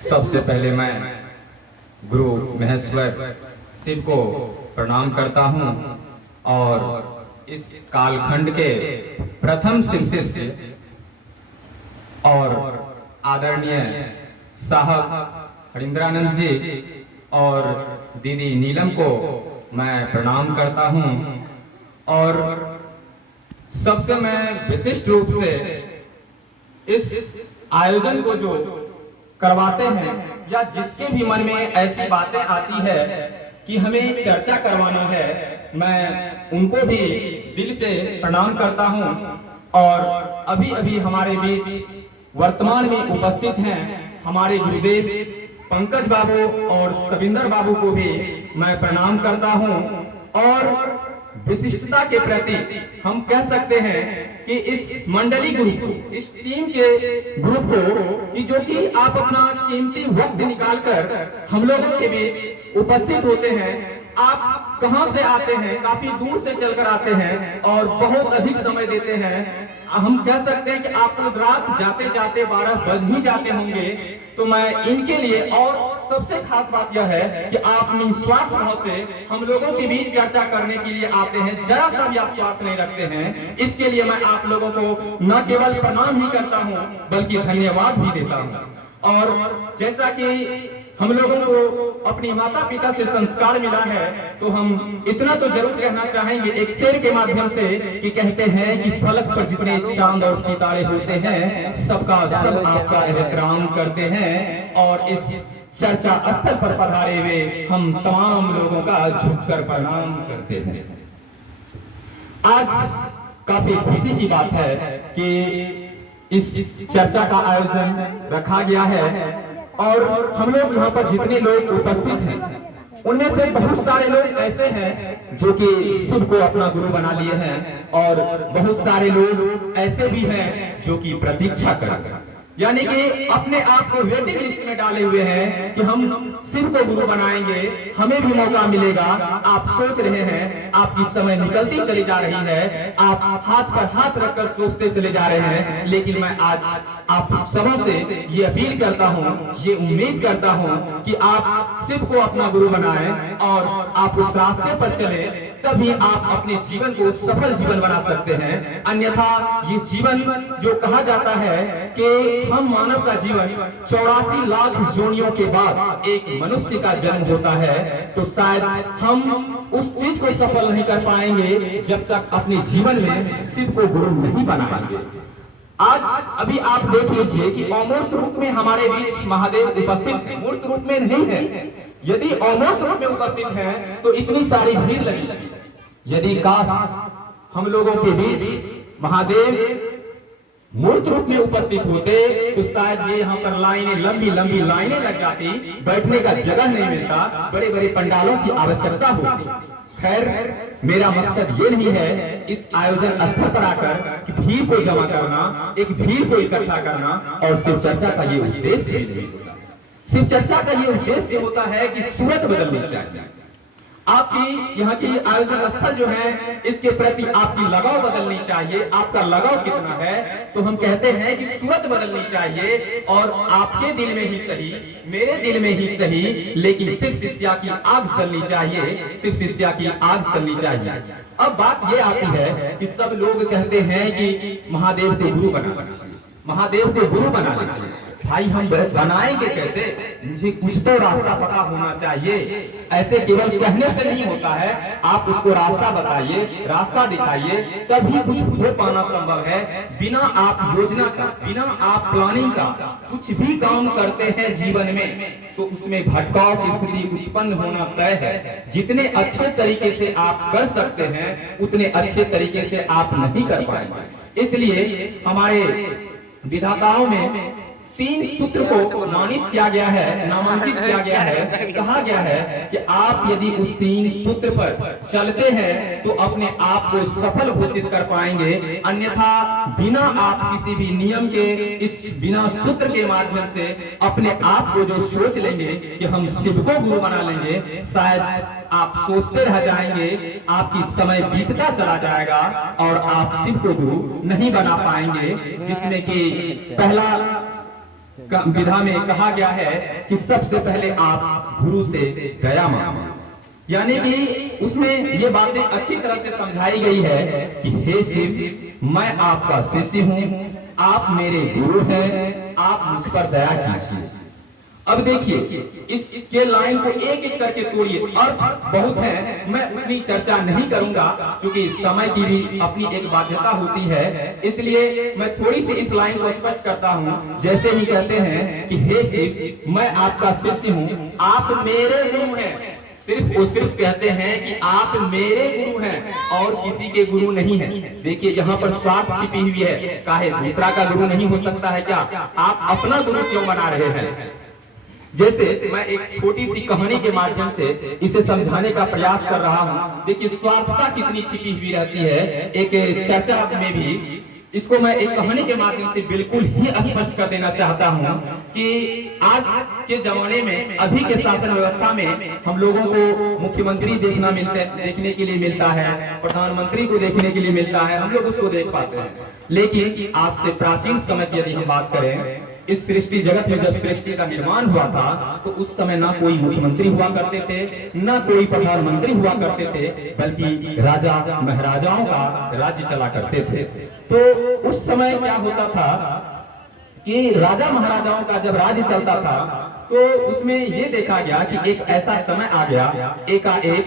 सबसे पहले मैं गुरु महेश्वर शिव को प्रणाम करता हूँ और इस कालखंड के प्रथम शिव शिष्य और आदरणीय साहब हरिंद्रानंद जी और दीदी नीलम को मैं प्रणाम करता हूँ। और सबसे मैं विशिष्ट रूप से इस आयोजन को जो करवाते हैं या जिसके भी मन में ऐसी बातें आती है कि हमें चर्चा करवाना है, मैं उनको भी दिल से प्रणाम करता हूं। और अभी अभी हमारे बीच वर्तमान में उपस्थित हैं हमारे गुरुदेव पंकज बाबू और सविंदर बाबू को भी मैं प्रणाम करता हूं। और विशिष्टता के प्रति हम कह सकते हैं कि इस मंडली ग्रुप को, इस टीम के ग्रुप को कि जो कि आप अपना कीमती वक्त निकालकर हम लोगों के बीच उपस्थित होते हैं। आप कहां से आते हैं, काफी दूर से चलकर आते हैं और बहुत अधिक समय देते हैं। हम कह सकते हैं कि आप रात जाते जाते 12 बज ही जाते होंगे। तो मैं इनके लिए, और सबसे खास बात यह है कि आप निस्वार्थ भाव से हम लोगों के बीच चर्चा करने के लिए आते हैं, जरा सा भी आप स्वार्थ नहीं रखते हैं। इसके लिए मैं आप लोगों को न केवल प्रणाम ही करता हूं बल्कि धन्यवाद भी देता हूं। और जैसा कि हम लोगों को अपनी माता पिता से संस्कार मिला है, तो हम इतना तो जरूर कहना चाहेंगे एक शेर के माध्यम से कि कहते हैं कि फलक पर जितने चांद और सितारे होते हैं, सबका सब आपका एहतराम करते हैं। और इस चर्चा स्थल पर पधारे हुए हम तमाम लोगों का झुककर प्रणाम करते हैं। आज काफी खुशी की बात है कि इस चर्चा का आयोजन रखा गया है और हम लोग यहाँ पर जितने लोग उपस्थित हैं उनमें से बहुत सारे लोग ऐसे हैं जो कि शिव को अपना गुरु बना लिए हैं और बहुत सारे लोग ऐसे भी हैं जो कि प्रतीक्षा कर रहे हैं, यानी कि अपने आप को वेटिंग लिस्ट में डाले हुए हैं कि हम शिव को गुरु बनाएंगे, हमें भी मौका मिलेगा। आप सोच रहे हैं, आपकी समय निकलती चली जा रही है, आप हाथ पर हाथ रखकर सोचते चले जा रहे हैं। लेकिन मैं आज आप सबों से ये अपील करता हूँ, ये उम्मीद करता हूँ कि आप शिव को अपना गुरु बनाएं और आप उस रास्ते पर चले, तभी आप अपने जीवन को सफल जीवन बना सकते हैं। अन्यथा ये जीवन जो कहा जाता है कि हम मानव का जीवन 84 लाख योनियों के बाद एक मनुष्य का जन्म होता है, तो शायद हम उस चीज को सफल नहीं कर पाएंगे जब तक अपने जीवन में शिव को गुरु नहीं बनाएंगे। आज अभी आप देख लीजिए कि अमूर्त रूप में हमारे बीच महादेव उपस्थित हैं, मूर्त रूप में नहीं है। यदि अमूर्त रूप में उपस्थित हैं तो इतनी सारी भीड़ लगी। यदि काश हम लोगों के बीच महादेव मूर्त रूप में उपस्थित होते तो शायद ये यहाँ पर लाइनें, लंबी लंबी लाइनें लग जाती, बैठने का जगह नहीं मिलता, बड़े बड़े पंडालों की आवश्यकता होती। खैर, मेरा मकसद ये नहीं है इस आयोजन स्थल पर आकर कि भीड़ को जमा करना, एक भीड़ को इकट्ठा करना, और शिव चर्चा का ये उद्देश्य नहीं होता। शिव चर्चा का ये उद्देश्य होता है कि सूरत बदलनी चाहिए। आपकी यहाँ की आयोजन स्थल जो है इसके प्रति आपकी लगाव बदलनी चाहिए। आपका लगाव कितना है, तो हम कहते हैं कि सूरत बदलनी चाहिए। और आपके दिल में ही सही, मेरे दिल में ही सही, लेकिन शिव शिष्या की आग जलनी चाहिए, शिव शिष्या की आग जलनी चाहिए। अब बात ये आती है कि सब लोग कहते हैं कि महादेव को गुरु बना लीजिए, महादेव को गुरु बना लीजिए। भाई हम बनाएंगे कैसे? मुझे कुछ तो रास्ता पता होना चाहिए। ऐसे केवल कहने से नहीं होता है, आप उसको रास्ता बताइए, रास्ता दिखाइए, तभी कुछ हो पाना संभव है। बिना आप योजना का, बिना आप प्लानिंग का कुछ भी काम करते हैं जीवन में तो उसमें भटकाव की स्थिति उत्पन्न होना तय है। जितने अच्छे तरीके से आप कर सकते हैं उतने अच्छे तरीके से आप नहीं कर पाएंगे। इसलिए हमारे विधाताओं में तीन सूत्र को मानित किया गया है, नामांकित किया गया है। कहा गया है कि आप यदि उस तीन सूत्र पर चलते हैं तो अपने आप को सफल घोषित कर पाएंगे, अन्यथा बिना आप किसी भी नियम के, इस बिना सूत्र के माध्यम से अपने आप को जो सोच लेंगे कि हम शिव को गुरु बना लेंगे, शायद आप सोचते रह जाएंगे, आपकी समय बीतता चला जाएगा और आप शिव को गुरु नहीं बना पाएंगे। जिसमें कि पहला विधा में कहा गया है कि सबसे पहले आप गुरु से दया मांगो, यानी कि उसमें ये बातें अच्छी तरह से समझाई गई है कि हे शिव, मैं आपका शिष्य हूं, आप मेरे गुरु हैं, आप मुझ पर दया कीजिए। अब देखिए, इसके लाइन को एक एक करके तोड़िए, अर्थ बहुत है, मैं उतनी चर्चा नहीं करूंगा क्योंकि समय की भी अपनी एक बाध्यता होती है, इसलिए मैं थोड़ी सी इस लाइन को स्पष्ट करता हूं। जैसे ही कहते हैं कि हे शिव, मैं आपका शिष्य हूं, आप मेरे गुरु हैं, सिर्फ वो सिर्फ कहते हैं कि आप मेरे गुरु हैं और किसी के गुरु नहीं हैं। देखिए यहाँ पर स्वार्थ छिपी हुई है, काहे दूसरा का गुरु नहीं हो सकता है क्या? आप अपना गुरु क्यों बना रहे हैं? जैसे मैं एक छोटी सी कहानी के माध्यम से इसे समझाने का प्रयास कर रहा हूं। देखिए स्वार्थता कितनी छिपी हुई रहती है एक चर्चा में भी। इसको मैं एक कहानी के माध्यम से बिल्कुल ही स्पष्ट कर देना चाहता हूं कि आज के जमाने में, अभी के शासन व्यवस्था में हम लोगों को मुख्यमंत्री देखने के लिए मिलता है, प्रधानमंत्री को देखने के लिए मिलता है, हम लोग उसको देख पाते हैं। लेकिन आज से प्राचीन समय की यदि हम बात करें, इस सृष्टि जगत में जब सृष्टि का निर्माण हुआ था तो उस समय ना कोई मुख्यमंत्री हुआ करते थे, ना कोई प्रधानमंत्री हुआ करते थे, बल्कि राजा महाराजाओं का राज्य चला करते थे। तो उस समय क्या होता था कि राजा महाराजाओं का जब राज्य चलता था तो उसमें ये देखा गया कि एक ऐसा समय आ गया, एकाएक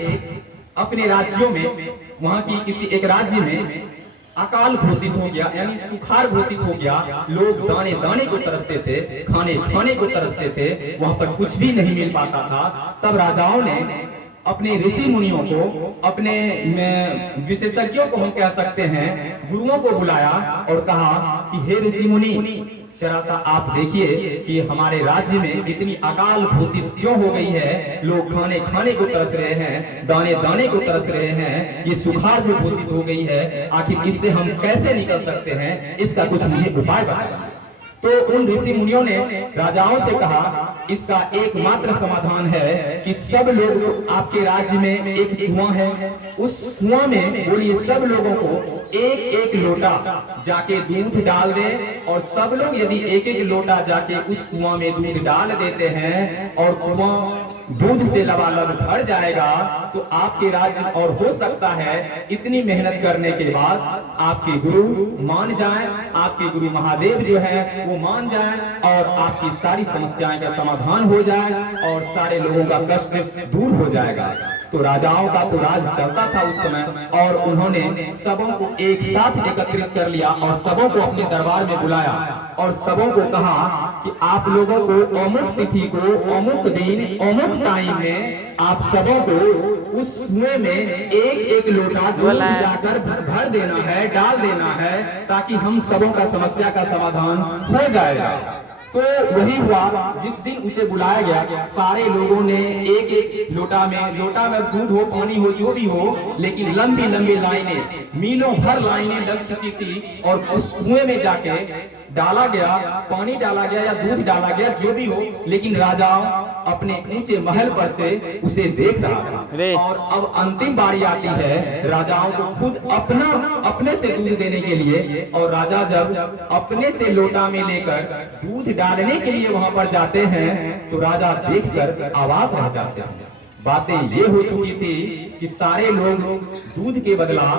अपने राज्यों में, वहां की किसी एक राज्य में अकाल घोषित हो गया, यानी सुखाड़ घोषित हो गया। लोग दाने दाने को तरसते थे, खाने खाने को तरसते थे, वहां पर कुछ भी नहीं मिल पाता था। तब राजाओं ने अपने ऋषि मुनियों को, अपने विशेषज्ञों को हम कह सकते हैं, गुरुओं को बुलाया और कहा कि हे ऋषि मुनि, जरा सा आप देखिए कि हमारे राज्य में इतनी अकाल घोषित क्यों हो गई है, लोग खाने खाने को तरस रहे हैं, दाने दाने को तरस रहे हैं, ये सुखाड़ जो घोषित हो गई है, आखिर इससे हम कैसे निकल सकते हैं, इसका कुछ मुझे उपाय बताइए। तो उन ऋषि मुनियों ने राजाओं से कहा, इसका एकमात्र समाधान है कि सब लोग, आपके राज्य में एक कुआं है, उस कुआं में बोलिए सब लोगों को एक एक लोटा जाके दूध डाल दें, और सब लोग यदि एक एक लोटा जाके उस कुआं में दूध डाल देते हैं और कुआं दूध से लबालब भर जाएगा, तो आपके राज्य, और हो सकता है इतनी मेहनत करने के बाद आपके गुरु मान जाएं, आपके गुरु महादेव जो है वो मान जाएं और आपकी सारी समस्याएं का समाधान हो जाए और सारे लोगों का कष्ट दूर हो जाएगा। तो राजाओं का तो राज चलता था उस समय, और उन्होंने सबों को एक साथ एकत्रित कर लिया और सबों को अपने दरबार में बुलाया और सबों को कहा कि आप लोगों को अमुक तिथि को, अमुक दिन, अमुक टाइम में आप सबों को उस कुएं में एक एक लोटा दूध जाकर भर देना है, डाल देना है, ताकि हम सबों का समस्या का समाधान हो जाएगा। तो वही हुआ, जिस दिन उसे बुलाया गया, सारे लोगों ने एक एक लोटा में दूध हो, पानी हो, जो भी हो, लेकिन लंबी लंबी लाइनें, मीलों भर लाइनें लग चुकी थी, और उस कुएं में जाके डाला गया, पानी डाला गया या दूध डाला गया, जो भी हो, लेकिन राजा अपने ऊंचे महल पर से उसे देख रहा था। और अब अंतिम बारी आती है राजाओं को खुद अपने से दूध देने के लिए, और राजा जब अपने से लोटा में लेकर दूध डालने के लिए वहां पर जाते हैं तो राजा देखकर अवाक रह जाते हैं। बातें ये हो चुकी थी कि सारे लोग दूध के बदला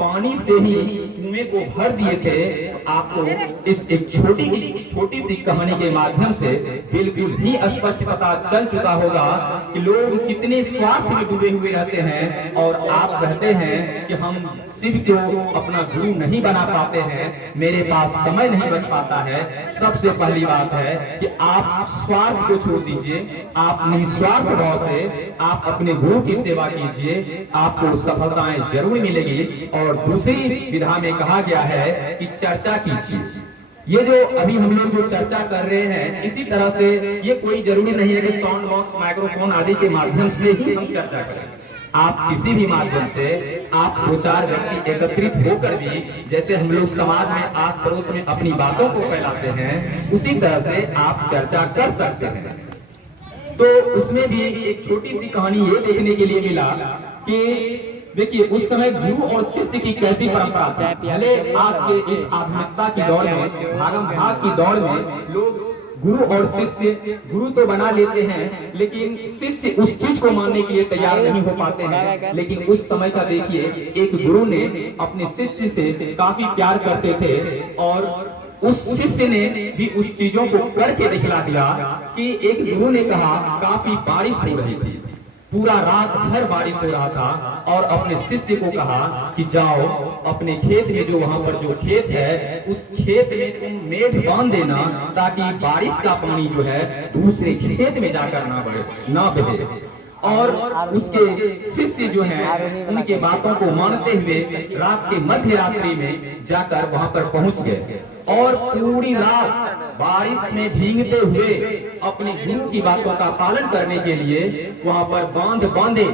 पानी से ही कुएं को भर दिए थे। आपको इस एक छोटी सी कहानी के माध्यम से बिल्कुल ही स्पष्ट पता चल चुका होगा कि लोग कितने स्वार्थ में डूबे हुए रहते हैं, और आप कहते हैं कि हम शिव को अपना गुरु नहीं बना पाते हैं, मेरे पास समय नहीं बच पाता है। सबसे पहली बात है कि आप स्वार्थ को छोड़ दीजिए, आप निस्वार्थ भाव से आप अपने गुरु की सेवा कीजिए, आपको सफलताएं जरूर मिलेगी। और दूसरी विधा में कहा गया है कि चर्चा कीजिए, ये जो अभी हम लोग जो चर्चा कर रहे हैं, इसी तरह से ये कोई जरूरी नहीं है कि साउंड बॉक्स, माइक्रोफोन आदि के माध्यम से ही हम चर्चा करें। आप किसी भी माध्यम से, आप 2-4 व्यक्ति एकत्रित होकर भी, जैसे हम लोग समाज में आस पड़ोस में अपनी बातों को फैलाते हैं, उसी तरह से आप चर्चा कर सकते हैं। तो उसमें भी एक छोटी सी कहानी ये देखने के लिए मिला कि देखिए उस समय गुरु और शिष्य की कैसी परंपरा थी। भले आज के इस आधुनिकता की दौर में, भागम भाग की दौर में लोग गुरु और शिष्य, गुरु तो बना लेते हैं लेकिन शिष्य उस चीज को मानने के लिए तैयार नहीं हो पाते हैं। लेकिन उस समय का देखिए, एक गुरु ने अपने शिष्य से काफी प्यार करते थे और उस शिष्य ने भी उस चीजों को करके दिखला दिया कि एक गुरु ने कहा, काफी बारिश हो रही थी, पूरा रात भर बारिश हो रहा था, और अपने शिष्य को कहा कि जाओ अपने खेत में, जो वहां पर जो खेत है, उस खेत में तुम मेढ़ बांध देना ताकि बारिश का पानी जो है दूसरे खेत में जाकर ना बहे। और उसके शिष्य जो हैं उनके बातों को मानते हुए रात के मध्य रात्रि में जाकर वहां पर पहुंच गए और पूरी रात बारिश में भीगते हुए अपने गुरु की बातों का पालन करने के लिए वहां पर बांध बांधे।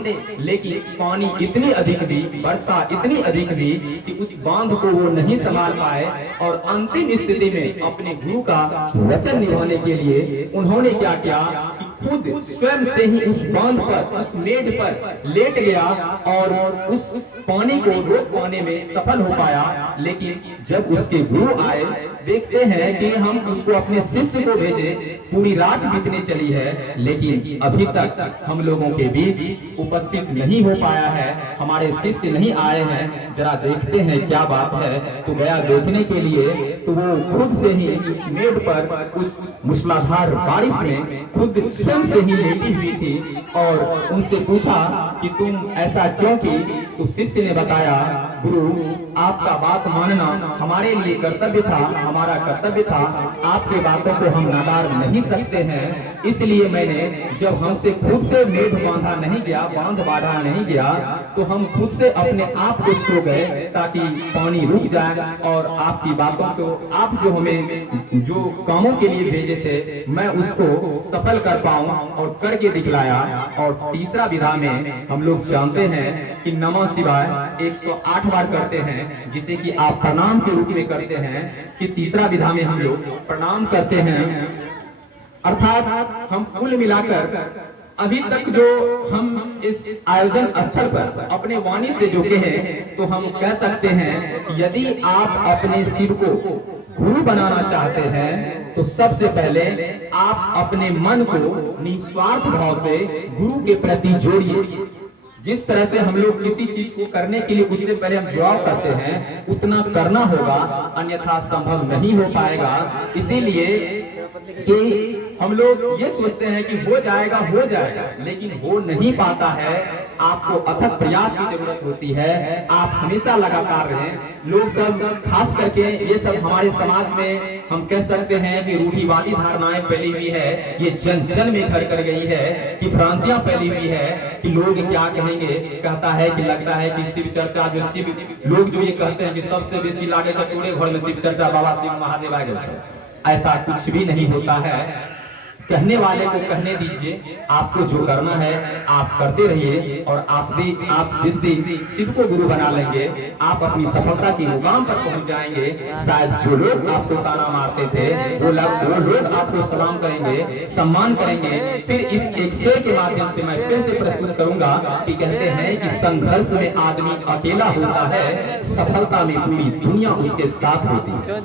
लेकिन पानी इतनी अधिक भी, वर्षा इतनी अधिक भी कि उस बांध को वो नहीं संभाल पाए और अंतिम स्थिति में अपने गुरु का वचन निभाने के लिए उन्होंने क्या किया कि खुद स्वयं से ही उस बांध पर, उस मेढ़ पर लेट गया और उस पानी को रोक पाने में सफल हो पाया। लेकिन जब उसके गुरु आए, देखते हैं कि हम उसको अपने शिष्य को भेजे, पूरी रात बीतने चली है लेकिन अभी तक हम लोगों के बीच उपस्थित नहीं हो पाया है, हमारे शिष्य नहीं आए हैं, जरा देखते हैं क्या बात है। तो गया देखने के लिए, तो वो खुद से ही उस मेढ़ पर उस मूसलाधार बारिश में खुद स्वयं से ही लेटी हुई थी और उनसे पूछा कि तुम ऐसा क्यों की? तो शिष्य ने बताया, गुरु आपका बात मानना हमारे लिए कर्तव्य था, हमारा कर्तव्य था, आपके बातों को हम नकार नहीं सकते हैं, इसलिए मैंने, जब हमसे खुद से मेढ़ बांधा नहीं गया, बांध बांधा नहीं गया, तो हम खुद से अपने आप को सो गए ताकि पानी रुक जाए और आपकी बातों को, आप जो हमें जो कामों के लिए भेजे थे, मैं उसको सफल कर पाऊं और करके दिखलाया। और तीसरा विधा में हम लोग जानते हैं कि नमः शिवाय 108 बार करते हैं, जिसे कि आप प्रणाम के रूप में करते हैं, कि तीसरा विधा में हम लोग प्रणाम करते हैं। अर्थात हम कुल मिलाकर अभी तक जो हम इस आयोजन स्थल पर अपने वाणी से जो कहे, तो हम कह सकते हैं, यदि आप अपने शिव को गुरु बनाना चाहते हैं तो सबसे पहले आप अपने मन को निस्वार्थ भाव से गुरु के प्रति जोड़िए। जिस तरह से हम लोग किसी चीज को करने के लिए उससे पहले हम जुड़ाव करते हैं, उतना करना होगा, अन्यथा संभव नहीं हो पाएगा। इसीलिए कि हम लोग ये सोचते हैं कि हो जाएगा, लेकिन हो नहीं पाता है। आपको अथक प्रयास की जरूरत होती है, आप हमेशा लगातार रहें। लोग सब, खास करके ये सब हमारे समाज में हम कह सकते हैं कि रूढ़िवादी धारणाएं फैली हुई है, ये जन जन में घर कर गई है, कि भ्रांतियां फैली हुई है कि लोग क्या कहेंगे। कहता है कि लगता है कि शिव चर्चा, जो शिव लोग जो ये कहते हैं कि सबसे बेसी लागे पूरे घर में शिव चर्चा, बाबा शिव महादेव आ गए, ऐसा कुछ भी नहीं होता है। कहने वाले को कहने दीजिए, आपको जो करना है आप करते रहिए और आप जिस दिन शिव को गुरु बना लेंगे, आप अपनी सफलता की मुकाम पर पहुंच जाएंगे। शायद जो लोग आपको ताना मारते थे वो लोग आपको सलाम करेंगे, सम्मान करेंगे। फिर इस एक शेर के माध्यम से मैं फिर से प्रस्तुत करूंगा कि कहते हैं कि संघर्ष में आदमी अकेला होता है, सफलता में पूरी दुनिया उसके साथ होती है।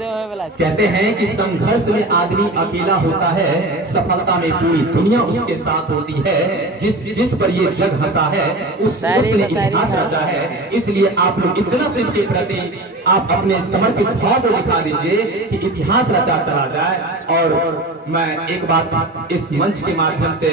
कहते हैं कि संघर्ष में आदमी अकेला होता है, सफलता में पूरी दुनिया उसके साथ होती है। जिस पर ये जग हंसा है उसने इतिहास रचा है। इसलिए आप लोग इतना शिव के प्रति आप अपने समर्पित भाव को दिखा दीजिए कि इतिहास रचा चला जाए। और मैं एक बात इस मंच के माध्यम से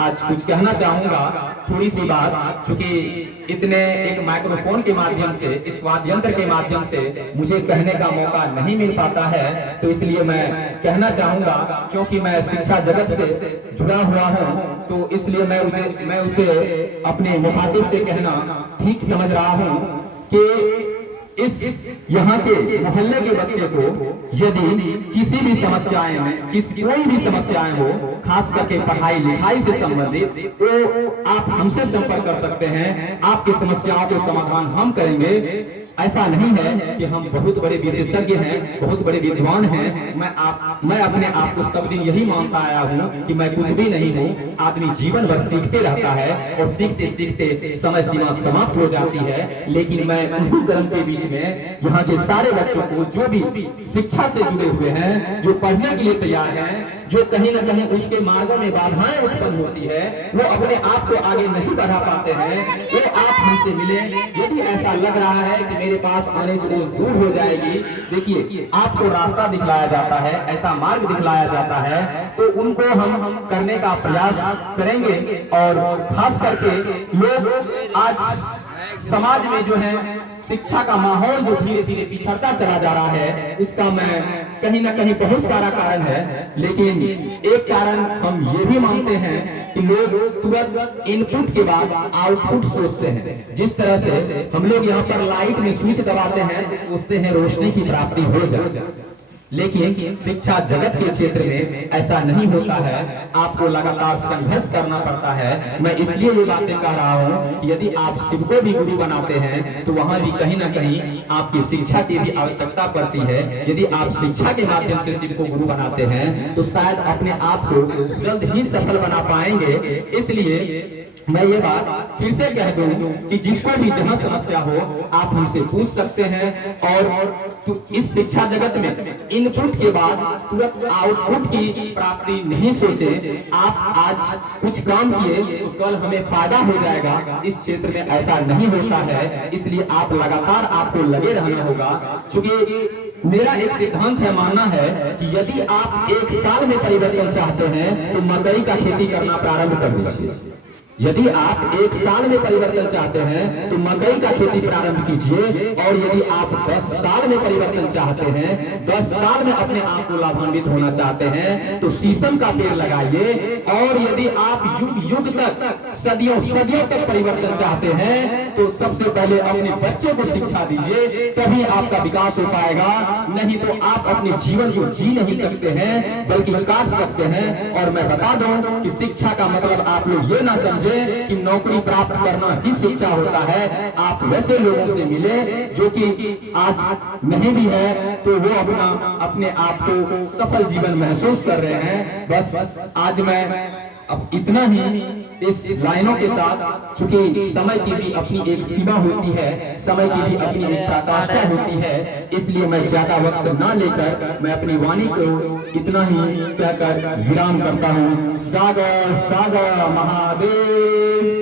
आज कुछ कहना चाहूंगा, थोड़ी सी बात, चूंकि इतने एक माइक्रोफोन के माध्यम से, इस वाद्य यंत्र के माध्यम से मुझे कहने का मौका नहीं मिल पाता है, तो इसलिए मैं कहना चाहूंगा, क्योंकि मैं शिक्षा जगत से जुड़ा हुआ हूं, तो इसलिए मैं उसे अपने मुखातिब से कहना ठीक समझ रहा हूं कि इस यहाँ के मोहल्ले के बच्चे को यदि किसी भी समस्याएं में कोई भी समस्याएं हो, खास करके पढ़ाई लिखाई से संबंधित, तो आप हमसे संपर्क कर सकते हैं। आपकी समस्याओं को समाधान हम करेंगे। ऐसा नहीं है कि हम बहुत बड़े विशेषज्ञ हैं, बहुत बड़े विद्वान हैं। मैं अपने आप को सब दिन यही मानता आया हूँ कि मैं कुछ भी नहीं हूँ। आदमी जीवन भर सीखते रहता है और सीखते सीखते समय सीमा समाप्त हो जाती है। लेकिन मैं उन्हीं कर्म के बीच में यहाँ के सारे बच्चों को, जो भी शिक्षा से जुड़े हुए हैं, जो पढ़ने के लिए तैयार हैं, जो कहीं ना कहीं उसके मार्गों में बाधाएं उत्पन्न होती है, वो अपने आप को आगे नहीं बढ़ा पाते हैं, वो आप हमसे मिले। यदि ऐसा लग रहा है कि मेरे पास आने से रोज दूर हो जाएगी, देखिए आपको रास्ता दिखलाया जाता है, ऐसा मार्ग दिखलाया जाता है, तो उनको हम करने का प्रयास करेंगे। और खास करके लोग आज समाज में जो है शिक्षा का माहौल जो धीरे धीरे पिछड़ता चला जा रहा है, इसका मैं कहीं ना कहीं बहुत सारा कारण है, लेकिन एक कारण हम ये भी मानते हैं कि लोग तुरंत इनपुट के बाद आउटपुट सोचते हैं। जिस तरह से हम लोग यहाँ पर लाइट में स्विच दबाते हैं, सोचते हैं रोशनी की प्राप्ति हो जाए, लेकिन शिक्षा जगत के क्षेत्र में ऐसा नहीं होता है। आपको लगातार संघर्ष करना पड़ता है। मैं इसलिए ये बातें कह रहा हूँ कि यदि आप शिव को भी गुरु बनाते हैं तो वहां भी कहीं ना कहीं आपकी शिक्षा की भी आवश्यकता पड़ती है। यदि आप शिक्षा के माध्यम से शिव को गुरु बनाते हैं तो शायद अपने आप को जल्द ही सफल बना पाएंगे। इसलिए मैं ये बात फिर से कह दूं कि जिसको भी जहां समस्या हो आप हमसे पूछ सकते हैं। और तो इस शिक्षा जगत में इनपुट के बाद तुरंत आउटपुट की प्राप्ति नहीं सोचे। आप आज कुछ काम किए तो कल हमें फायदा हो जाएगा, इस क्षेत्र में ऐसा नहीं होता है। इसलिए आप लगातार आपको लगे रहना होगा। चूंकि मेरा एक सिद्धांत है, मानना है कि यदि आप एक साल में परिवर्तन चाहते हैं तो मकई का खेती करना प्रारंभ कर दीजिए। यदि आप एक साल में परिवर्तन चाहते हैं तो मकई का खेती प्रारंभ कीजिए। और यदि आप 10 साल में परिवर्तन चाहते हैं, 10 साल में अपने आप को लाभान्वित होना चाहते हैं तो शीशम का पेड़ लगाइए। और यदि आप युग युग तक, सदियों सदियों तक परिवर्तन चाहते हैं तो सबसे पहले अपने बच्चे को शिक्षा दीजिए, तभी आपका विकास हो पाएगा। नहीं तो आप अपने जीवन को जी नहीं सकते हैं, बल्कि काट सकते हैं। और मैं बता दूं कि शिक्षा का मतलब आप लोग ये ना समझे कि नौकरी प्राप्त करना ही शिक्षा होता है। आप वैसे लोगों से मिले जो कि आज नहीं भी है तो वो अपने आप को सफल जीवन महसूस कर रहे हैं। बस आज मैं अब इतना ही इस लाइनों के साथ, चूंकि समय की भी अपनी एक सीमा होती है, समय की भी अपनी एक पराकाष्ठा होती है, इसलिए मैं ज्यादा वक्त ना लेकर मैं अपनी वाणी को इतना ही कहकर विराम करता हूँ। सागर सागर महादेव।